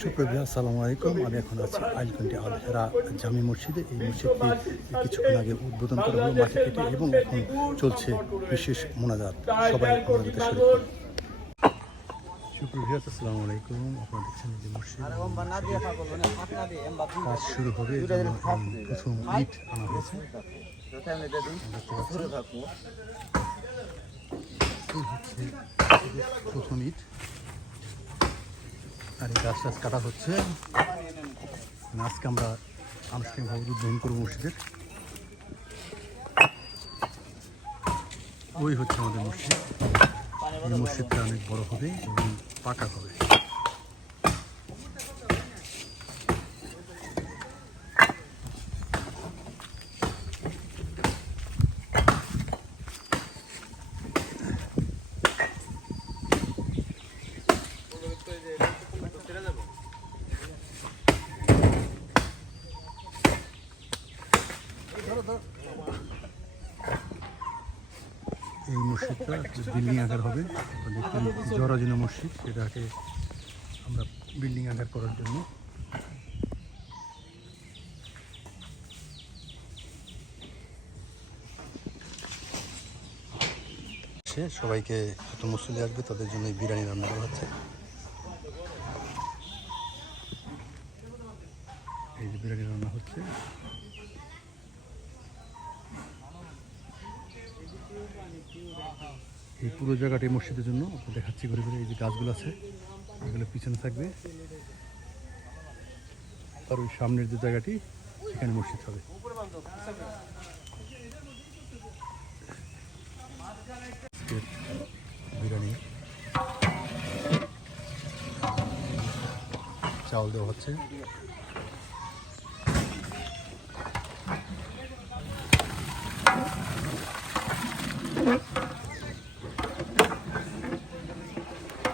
সুপ্রভিয়া আসসালামু আলাইকুম। আমি এখন আছি আইলকন্টি আল হেরা জামি মসজিদে। এই মসজিদটি কিছুক্ষণ আগে উদ্বোধন করা হলো মাটি কেটে এবং এখন চলছে বিশেষ মোনাজাত। সবাই মোনাজাতে শুরু করুন সুপ্রভিয়া আসসালামু আলাইকুম। আপনারা দেখছেন যে মসজিদ। কাজ শুরু হবে প্রথম ইট আনা হয়েছে। প্রথম ইট আর এই গাছ টাছ কাটা হচ্ছে। আজকে আমরা আনুষ্ঠানিকভাবে উদ্বোধন করব মসজিদের। ওই হচ্ছে আমাদের মসজিদ। এই মসজিদটা অনেক বড় হবে এবং পাকা হবে। এই মসজিদটা বিল্ডিং আকার হবে জরাজীর্ণ মসজিদ এটাকে আমরা বিল্ডিং আকার করার জন্য সবাইকে যত মুসলি আসবে, তাদের জন্য বিরিয়ানি রান্না করা হচ্ছে এই যে বিরিয়ানি রান্না হচ্ছে এই পুরো জায়গাটি মসজিদের জন্য। দেখাচ্ছি ঘুরে ঘুরে এই যে গাছগুলো আছে, এগুলো পিছনে থাকবে। আর ওই সামনের যে জায়গাটি, এখানে মসজিদ হবে। বিরিয়ানি। চাউল দেওয়া হচ্ছে।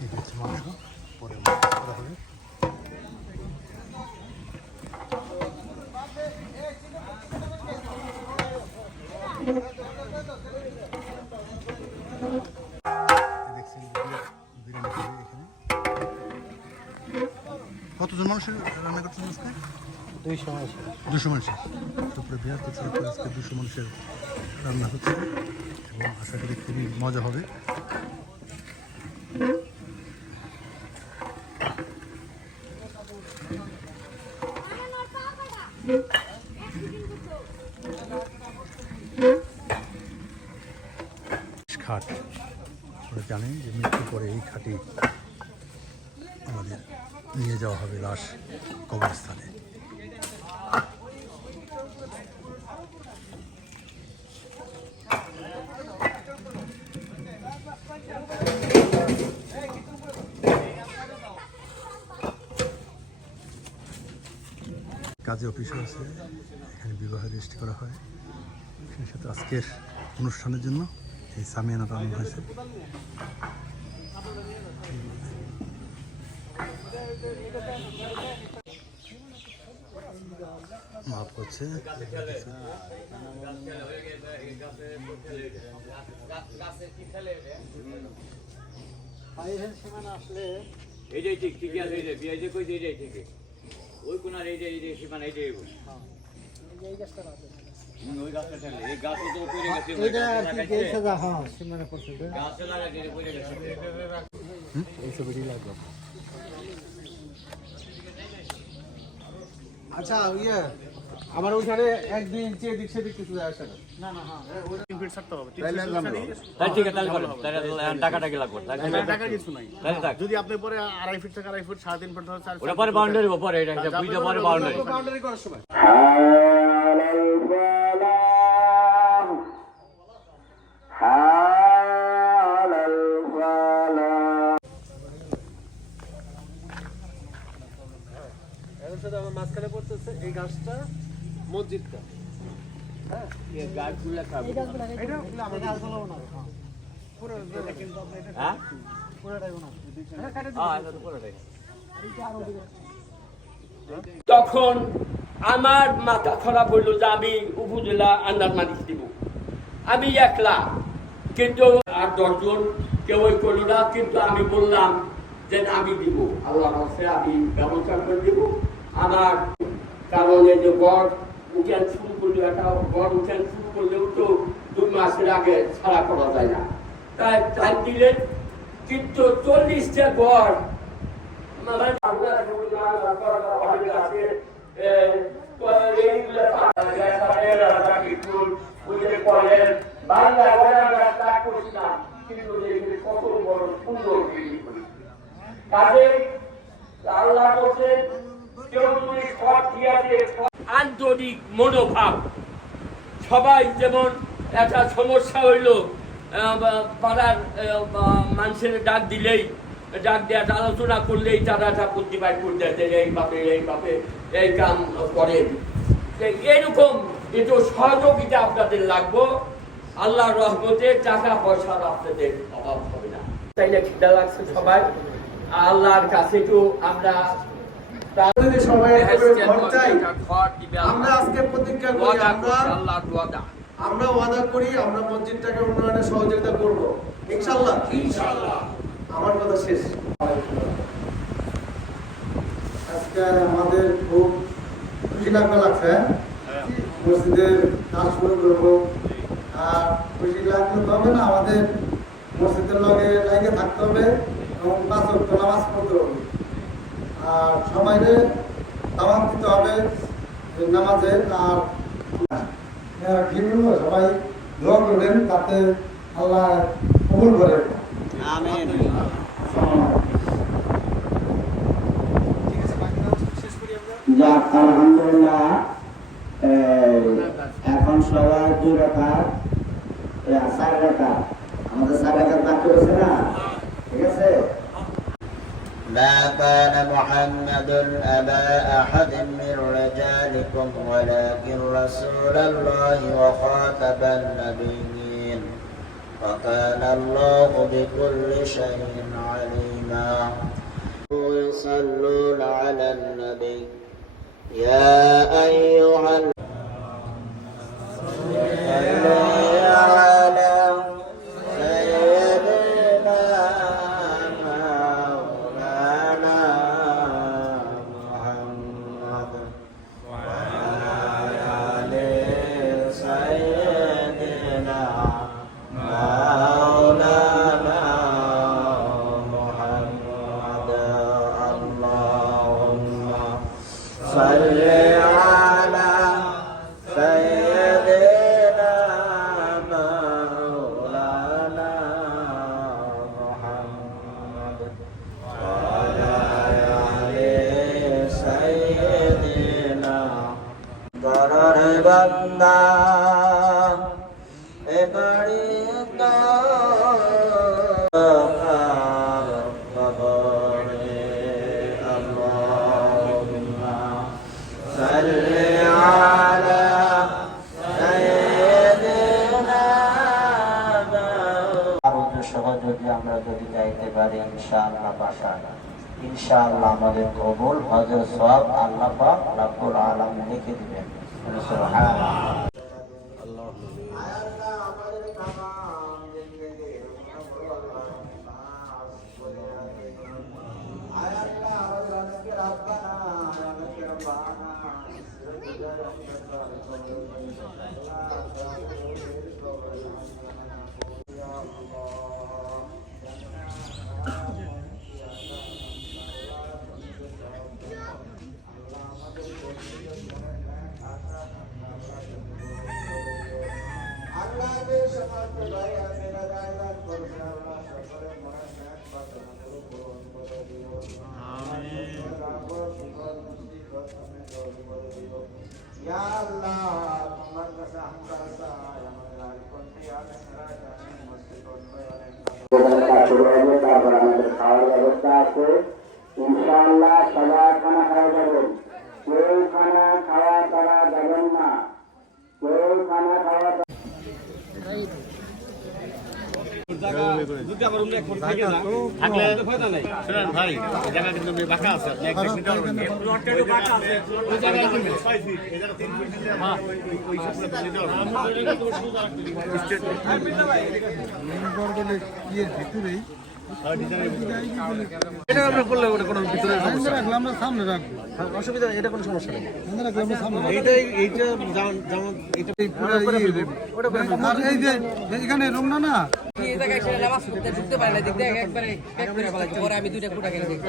এই হচ্ছে মাংস পরে মাংস করা হবে এই দেখছেন বিরিয়া- বিরিয়ানি হবে এখানে কতজন মানুষের রান্না করছেন আজকে দুইশো আশি দুশো মানুষের। সুপ্রিয় বিহার করছে আজকে দুশো মানুষের রান্না হচ্ছে এবং আশা করি খুবই মজা হবে খাট আপনারা জানেন যে মৃত্যুর পরে এই খাটে আমাদের নিয়ে যাওয়া হবে লাশ কবরস্থানে কাজে অফিসও আছে এখানে বিবাহ রেজিস্ট্রি করা হয়। সেই সাথে আজকের অনুষ্ঠানের জন্য এই সামিয়ানাটা আনা হয়েছে। মাপ করছে। এই যে ঠিক ঠিকই আছে, এই যে, বিয়ে যে কই যে এই যে ঠিক ওই কোনার এই যে এই যে সীমানা এই যে ওই গাছটা এই গাছ তো পড়ে গেছে এটা কি গেছে যা হ্যাঁ সীমানা পড়ে গেছে। এই লাগবে আচ্ছা ইয়ে আমার ওইখানে এক দুই ইঞ্চি এদিক সেদিক কিছু যায় আসে না। না। তাহলে ঠিক আছে তাহলে বলো তাহলে তাহলে টাকাটা কি লাগবে টাকা কিছু নাই। তাহলে যদি আপনি পরে আড়াই ফিট থেকে আড়াই ফুট সাড়ে তিন ফুট ধরে চার ওটা পরে বাউন্ডারি পরে এটা বুঝতে পরে বাউন্ডারি বাউন্ডারি করার সময়। আমার মাঝখানে পড়তেছে এই গাছটা। মসজিদটা। এই গাছগুলা খাবে। এটা আমাদের হ্যাঁ। হ্যাঁ? এটা পুরোটাই। তখন আমার মাথা খারাপ হইল যে আমি উপজেলা আন্দার মালিক দিব। আমি একলা কিন্তু আর দশজন কেউই করল না কিন্তু আমি বললাম যে আমি দিব। আল্লাহ আমি ব্যবস্থা করে দিব। আমার কারণ যে গড় উঠান শুরু করলে একটা গড় উঠান শুরু করলেও তো দুই মাসের আগে ছাড়া করা যায় না। তাই তাই দিলেন চল্লিশটা গড় মানে কিন্তু করেছি। কাজেই আল্লাহ বলছেন, কেউ সৎ দিয়াছে, সৎ- আন্তরিক মনোভাব। সবাই যেমন একটা সমস্যা হইল পাড়ার মানুষের ডাক দিলেই, ডাক দেওয়া আলোচনা করলেই তারা একটা প্রতিবাদ করতে যে এইভাবে এইভাবে এই কাম করে তো এরকম একটু সহযোগিতা আপনাদের লাগবো। আল্লাহর রহমতে টাকা পয়সার আপনাদের অভাব হবে না। তাইলে খিদা লাগছে সবাই। আল্লাহর কাছে একটু আমরা আমরা আজকে প্রতিজ্ঞা করি আমরা করছে আল্লাহর ওয়াদা আমরা ওয়াদা করি আমরা মসজিদটাকে উন্নয়নে সহযোগিতা করব। ইনশাল্লাহ ইনশাআল্লাহ। আমার কথা শেষ। আজকে আমাদের খুব খুশি লাগবে লাগছে হ্যাঁ? মসজিদের কাজ শুরু করব। আর খুশি লাগলে তো হবে না আমাদের মসজিদের লগে লাইনে থাকতে হবে এবং পাঁচ নামাজ পড়তে হবে। আর সবাইকে দাওয়াত দিতে হবে যে নামাজে আর হ্যাঁ, সবাই দোয়া করবেন তাতে আল্লাহ কবুল করে। যাক আলহামদুলিল্লাহ এখন সবাই দুই রেখার চার রেখা। আমাদের চার রেখার বাদ করেছে না? ঠিক আছে? ما كان محمد أبا أحد من رجالكم ولكن رسول الله وخاتم النبيين. وكان الله بكل شيء عليما. يصلون على النبي. يا أيها যদি আমরা যদি চাইতে পারি, ইনশাআল্লাহ বাসা ইনশাআল্লাহ আমাদের কবুল, হজর সব আল্লাহ পাক রাব্বুল আলামিন লিখে দিবেন। সুবহানাল্লাহ। ব্যবস্থা আছে ইনশাআল্লাহ সবাই খানা খাওয়া যাবেন কেউ খানা খাওয়া তারা যাবেন না কেউ খানা খাওয়া আমরা সামনে রাখব। অসুবিধা এটা কোনো সমস্যা নেই। আমরা রাখলাম আমরা সামনে এইটা এইটা যেমন এটা পুরো ইয়ে, আর এই যে এখানে রুম না না? এই জায়গায় সেটা নামাজ পড়তে ঢুকতে পারে না দিক একবারে প্যাক করে ফেলাইছে পরে আমি দুইটা কুটা কিনে দেখতে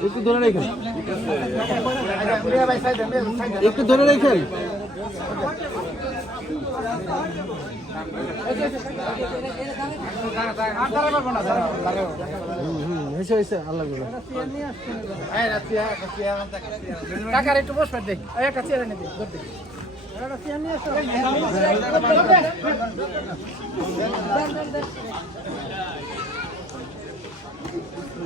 একটু ধরে রেখেন হয়েছে হয়েছে আল্লাহ কাকার একটু বসবার দেখ।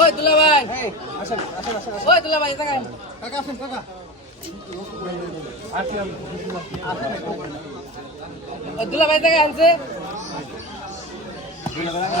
ওই দুলা ভাই। ওই দুলা ভাই জায়গায় আনছে এদিকে তাকান এদিকে তাকান বাবা,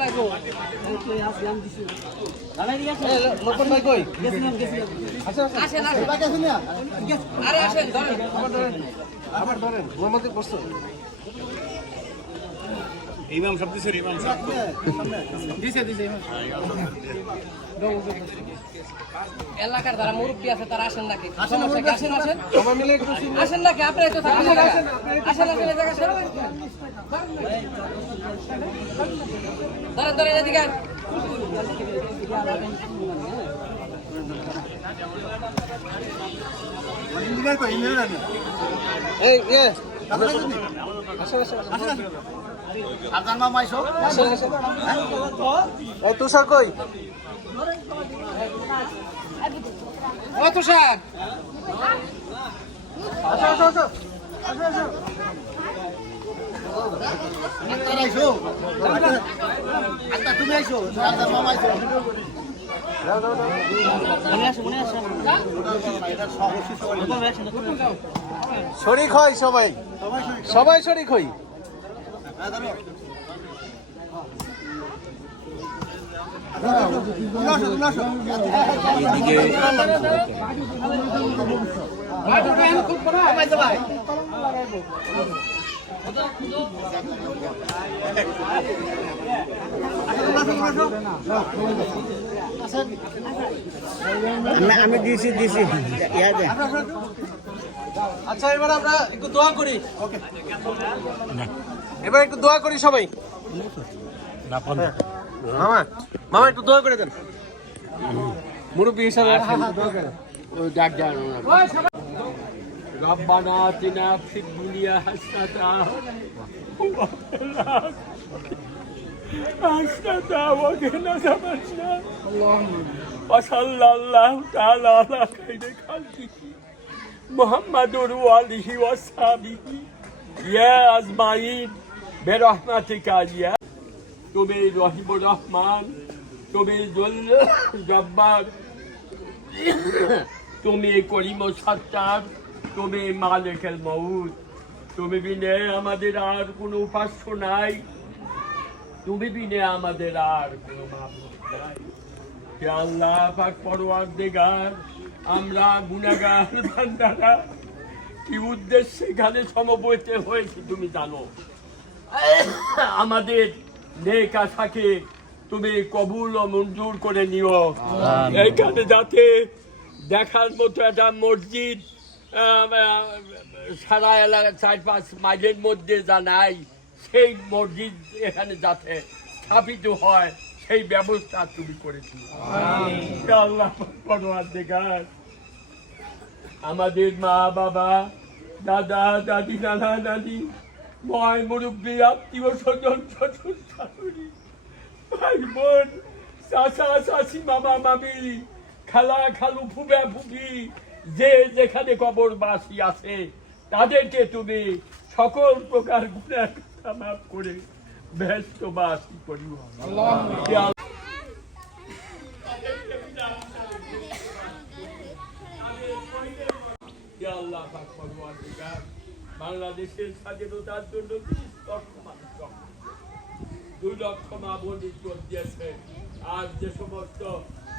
ধরেন। আসেন আসেন আসেন ধরেন মোহাম্মদের প্রশ্ন এলাকার যারা মুরব্বী আছে তারা আসেন নাকি? কি? আসেন আসেন সবাই মিলে একটু আসেন নাকি? আপনারা তো থাকেন আসেন আসেন আসেন। ধরেন ধরেন এদিকে। এই ইয়ে। এই তুষার কই? ও তুষার। শরিক হয় সবাই। সবাই শরিক হই। আমি দিয়েছি দিয়েছি আচ্ছা এবার আমরা একটু দোয়া করি। এবার একটু দোয়া করি সবাই। মামা মামা একটু দোয়া করে দেন। মুরব্বী হিসাবে দোয়া করে ওই ডাক দেন ربنا آتنا في الدنيا حسنة حسنة وقنا عذاب النار وصلى الله تعالى على خير خلقه মুহাম্মাদুর ওয়ালিহি ওয়াসাবিহি ইয়া আজমাইন বেরহমাতিকা ইয়া তুমি রহিমুর রহমান তুমি জল জব্বার তুমি করিম সত্তার তুমি মালিকের মউত। তুমি বিনে আমাদের আর কোনো উপাস্য নাই। তুমি বিনে আমাদের আর কোনো নাই। হে আল্লাহ পাক পরোয়ার দেগার আমরা গুনাগার বান্দারা কি উদ্দেশ্যে এখানে সমবইত হয়েছে তুমি জানো? আমাদের নেক আশাকে তুমি কবুল ও মঞ্জুর করে নিও। এখানে যাতে দেখার মতো একটা মসজিদ সারা এলাকা চার পাঁচ মাইলের মধ্যে যা নাই সেই মসজিদ এখানে যাতে স্থাপিত হয় সেই ব্যবস্থা তুমি করেছি। আল্লাহ দেখার আমাদের মা বাবা দাদা দাদি নানা নানি ময় মুরব্বী আত্মীয় স্বজন শ্বশুর শাশুড়ি ভাই বোন চাচা চাচি মামা মামি খালা খালু ফুবা ফুবি যে যেখানে কবর বাসি আছে, তাদেরকে তুমি সকল প্রকার কথা মাফ করে করিও। বাংলাদেশের স্বাধীনতার জন্য দুই লক্ষ মা বোন দিয়েছে। আর যে সমস্ত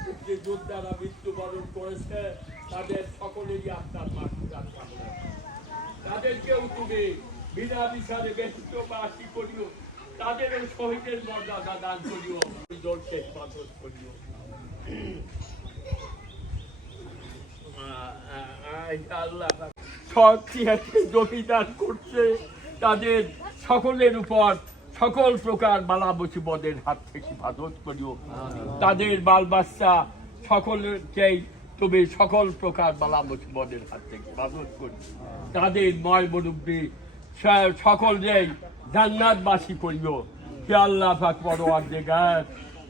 মুক্তিযোদ্ধারা মৃত্যুবরণ করেছে, তাদের সকলেরই আপনার মাতৃকার কামনা তাদেরকেও তুমি বিনা বিচারে ব্যতীত বাসী করিও তাদেরও শহীদের মর্যাদা দান করিও দলকে হেফাজত করিও। সব টিয়াকে জমিদার করছে, তাদের সকলের উপর সকল প্রকার বালা মুসিবদের হাত থেকে হেফাজত করিও। তাদের বাল বাচ্চা সকলকেই তুমি সকল প্রকার বালা মুসিবদের হাত থেকে হেফাজত করি। তাদের ময় মুরব্বী সকলেই জান্নাতবাসী করিও। হে আল্লাহ পাক পরোয়ার দেগার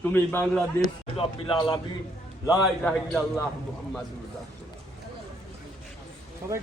তুমি বাংলাদেশ রব্বিল আলামিন লা ইলাহা ইল্লাল্লাহ মুহাম্মাদুর রাসূলুল্লাহ। কোথায়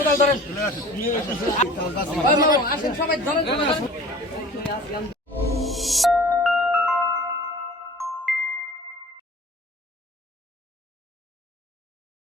মামা, ধরেন? সবাই ধরেন।